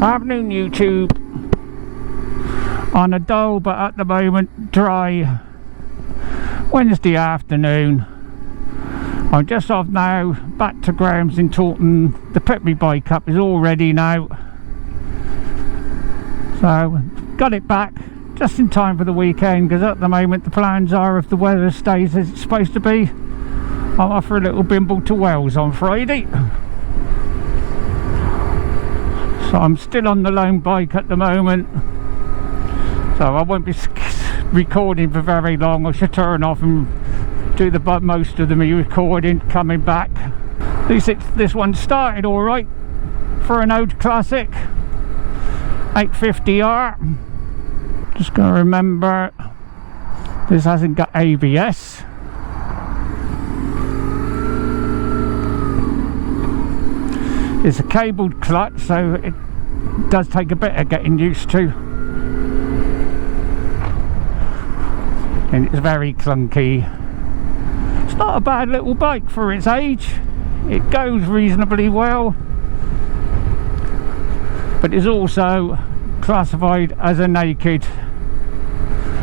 Afternoon YouTube. On a dull but at the moment dry Wednesday afternoon. I'm just off now back to Graham's in Taunton. The pick me bike up is all ready now, so got it back just in time for the weekend, because at the moment the plans are, if the weather stays as it's supposed to be, I'm off for a little bimble to Wales on Friday. So I'm still on the lone bike at the moment, so I won't be recording for very long. I should turn off and do the most of the me recording coming back. At least this one started all right for an old classic 850R. Just gonna remember this hasn't got ABS. It's a cabled clutch, so it does take a bit of getting used to, and it's very clunky. It's not a bad little bike for its age. It goes reasonably well, but it's also classified as a naked,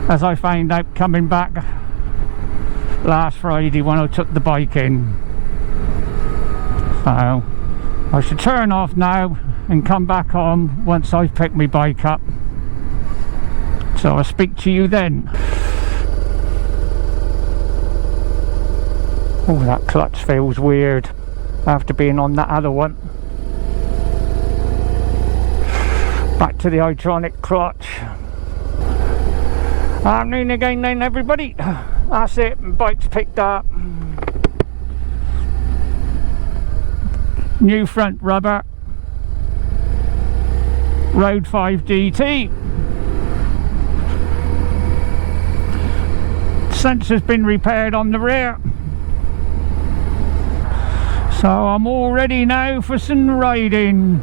as I found out coming back last Friday when I took the bike in. So I should turn off now and come back on once I've picked my bike up. So I'll speak to you then. Oh, that clutch feels weird after being on that other one. Back to the Itronic clutch. Afternoon again then everybody. That's it, bike's picked up. New front rubber, Road 5 DT. Sensor's been repaired on the rear, so I'm all ready now for some riding.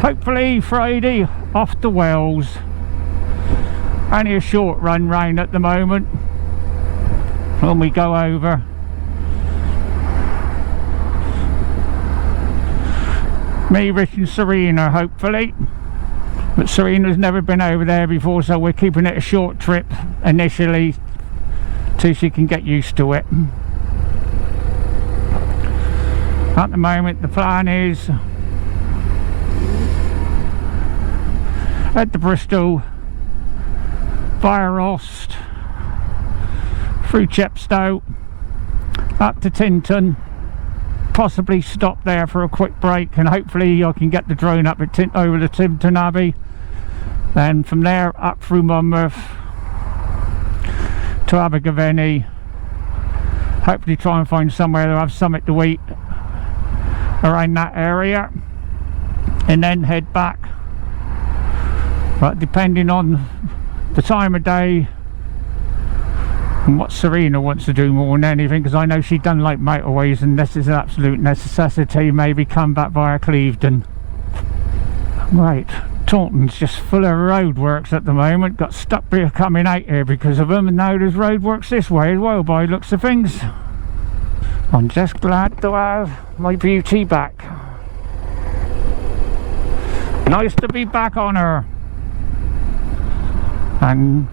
Hopefully Friday off to Wales. Only a short run round at the moment when we go over. Me, Rich and Serena hopefully, but Serena's never been over there before, so we're keeping it a short trip initially till she can get used to it. At the moment the plan is head to Bristol via Rost, through Chepstow up to Taunton, possibly stop there for a quick break, and hopefully I can get the drone up at over to Taunton Abbey, then from there up through Monmouth to Abergavenny. Hopefully try and find somewhere to have something to eat around that area, and then head back. But depending on the time of day and what Serena wants to do more than anything, because I know she doesn't like motorways, and this is an absolute necessity, maybe come back via Clevedon. Right, Taunton's just full of roadworks at the moment. Got stuck here coming out here because of them, and now there's roadworks this way as well by the looks of things. I'm just glad to have my beauty back. Nice to be back on her. And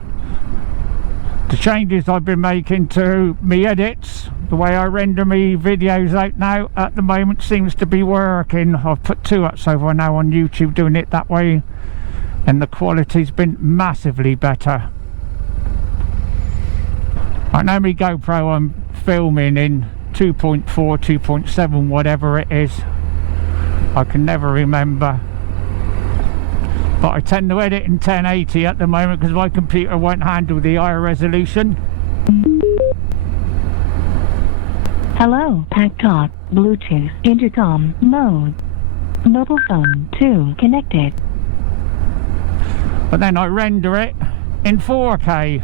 the changes I've been making to me edits, the way I render me videos out now at the moment, seems to be working. I've put 2 up so far now on YouTube doing it that way, and the quality's been massively better. I know my GoPro I'm filming in 2.4, 2.7, whatever it is, I can never remember, but I tend to edit in 1080 at the moment because my computer won't handle the higher resolution. Hello, Pack Talk, Bluetooth, intercom, mode, mobile phone 2 connected. But then I render it in 4K,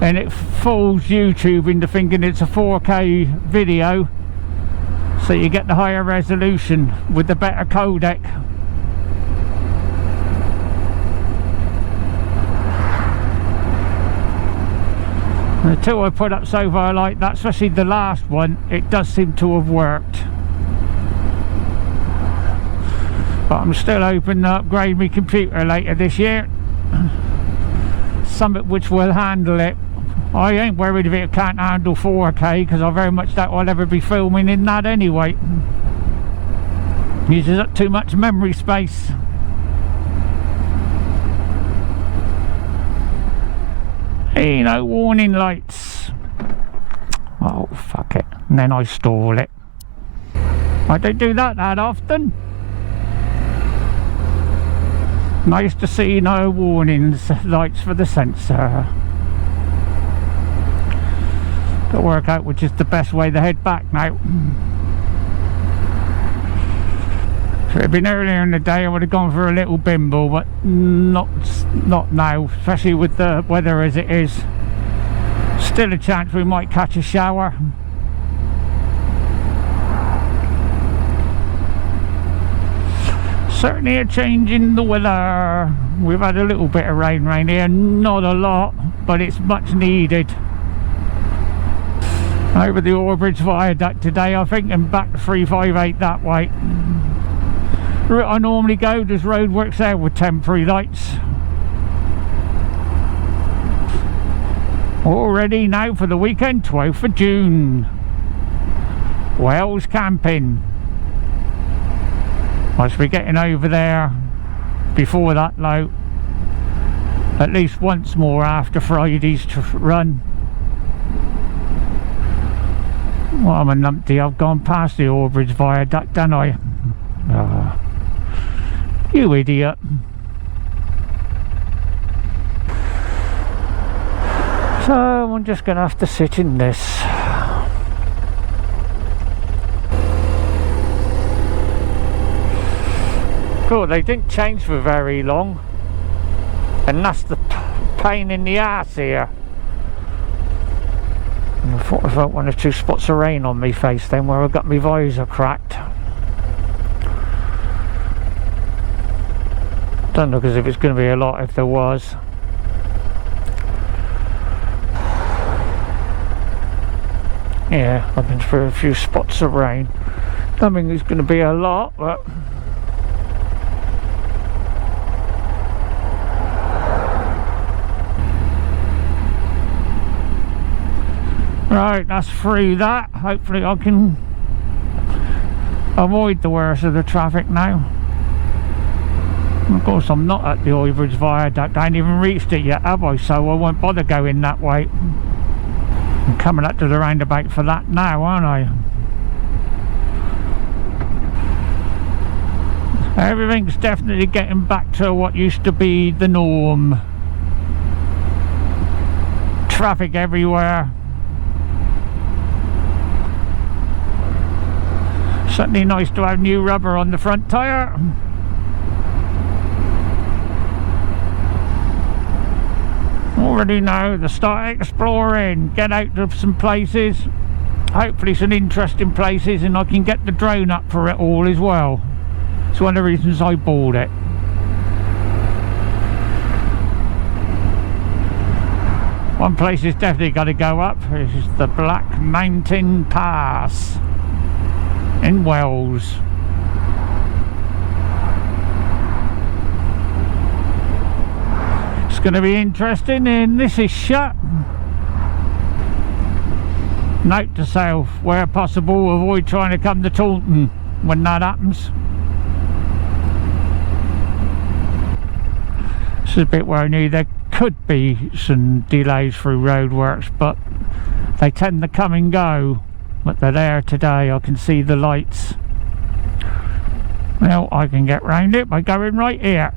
and it fools YouTube into thinking it's a 4K video, so you get the higher resolution with the better codec. The 2 I put up so far like that, especially the last one, it does seem to have worked. But I'm still hoping to upgrade my computer later this year. Something which will handle it. I ain't worried if it can't handle 4K, because I very much doubt I'll ever be filming in that anyway. Uses up too much memory space. Hey, no warning lights. Oh, fuck it. And then I stall it. I don't do that often. Nice to see no warnings lights for the sensor. Got to work out which is the best way to head back now. If it had been earlier in the day, I would have gone for a little bimble, but not now, especially with the weather as it is. Still a chance we might catch a shower. Certainly a change in the weather. We've had a little bit of rain here, not a lot, but it's much needed. Over the Orbridge Viaduct today, I think, and back to 358 that way. The route I normally go, there's roadworks there with temporary lights. All ready now for the weekend, 12th of June. Wales camping. Must be getting over there before that though. At least once more after Friday's run. Well, I'm a numpty, I've gone past the Orbridge Viaduct, didn't I? Oh, you idiot. So I'm just going to have to sit in this. Cool, they didn't change for very long. And that's the pain in the ass here. I thought I felt 1 or 2 spots of rain on my face then where I got my visor cracked. Don't look as if it's going to be a lot if there was. Yeah, I've been through a few spots of rain. Don't think it's going to be a lot, but... Right, that's through that. Hopefully I can avoid the worst of the traffic now. Of course I'm not at the Orbridge Viaduct. I ain't even reached it yet, have I? So I won't bother going that way. I'm coming up to the roundabout for that now, aren't I? Everything's definitely getting back to what used to be the norm. Traffic everywhere. Certainly nice to have new rubber on the front tyre. Already now to start exploring, get out to some places, hopefully some interesting places, and I can get the drone up for it all as well. It's one of the reasons I bought it. One place is definitely got to go up. This is the Black Mountain Pass in Wales. It's going to be interesting, and this is shut. Note to self, where possible, avoid trying to come to Taunton when that happens. This is a bit where I knew there could be some delays through roadworks, but they tend to come and go. But they're there today. I can see the lights. Well, I can get round it by going right here.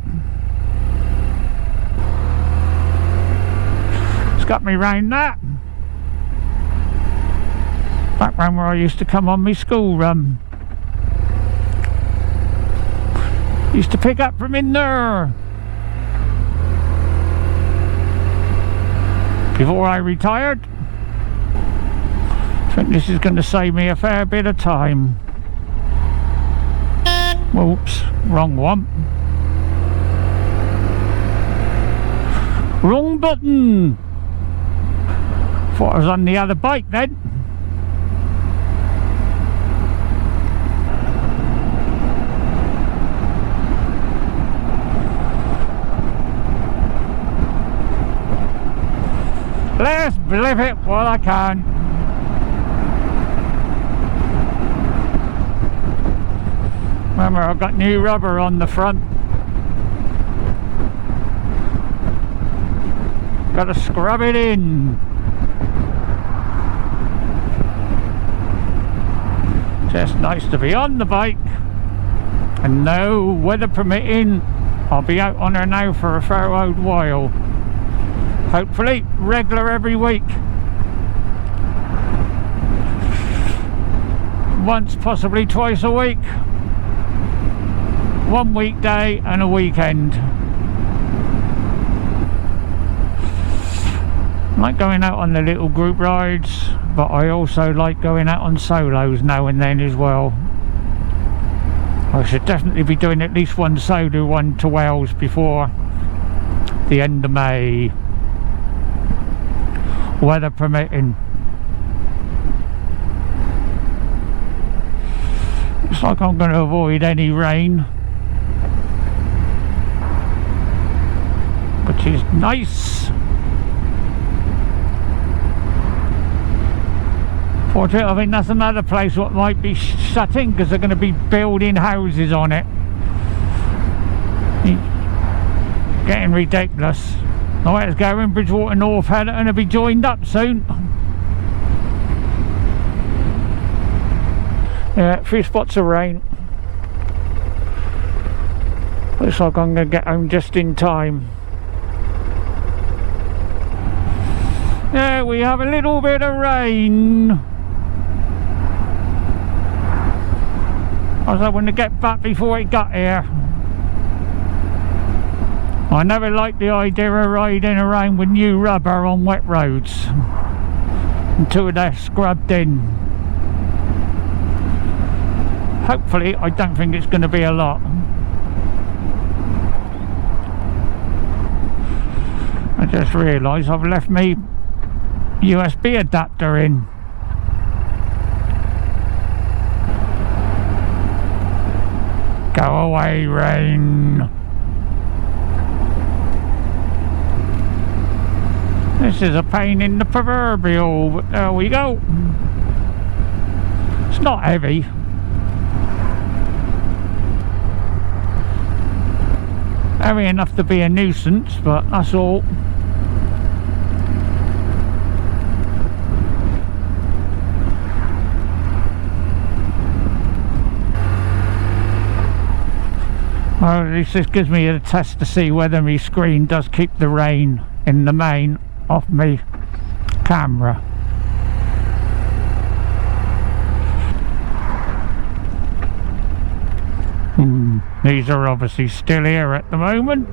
It's got me round that. Back round where I used to come on my school run. Used to pick up from in there. Before I retired. I think this is going to save me a fair bit of time. Whoops, wrong one. Wrong button. Thought I was on the other bike then. blip it while I can. Remember, I've got new rubber on the front. Gotta scrub it in. Just nice to be on the bike. And no, weather permitting, I'll be out on her now for a fair old while. Hopefully regular every week. Once, possibly twice a week. One weekday and a weekend. I like going out on the little group rides, but I also like going out on solos now and then as well. I should definitely be doing at least one solo one to Wales before the end of May, weather permitting. Looks like I'm going to avoid any rain, which is nice. Fortunately, I think that's another place what might be shutting because they're going to be building houses on it. Getting ridiculous. The way it's going, Bridgewater North Head are going to be joined up soon. Yeah, a few spots of rain. Looks like I'm going to get home just in time. Yeah, we have a little bit of rain. I was hoping to get back before it got here. I never liked the idea of riding around with new rubber on wet roads until they're scrubbed in. Hopefully, I don't think it's going to be a lot. I just realised I've left my USB adapter in. Go away, rain. This is a pain in the proverbial, but there we go. It's not heavy. Heavy enough to be a nuisance, but that's all. Well, at least this gives me a test to see whether my screen does keep the rain in the main off my camera. These are obviously still here at the moment.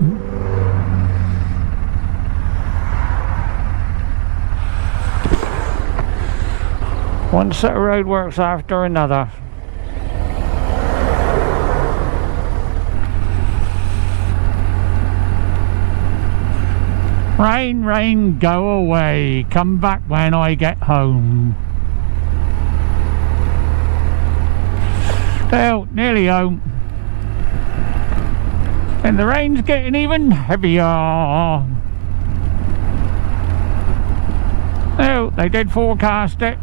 One set of roadworks after another. Rain, rain, go away. Come back when I get home. Well, nearly home. And the rain's getting even heavier. Oh, they did forecast it.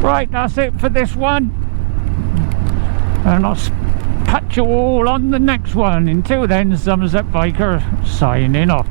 Right, that's it for this one. And I'll catch you all on the next one. Until then, Somerset Biker signing off.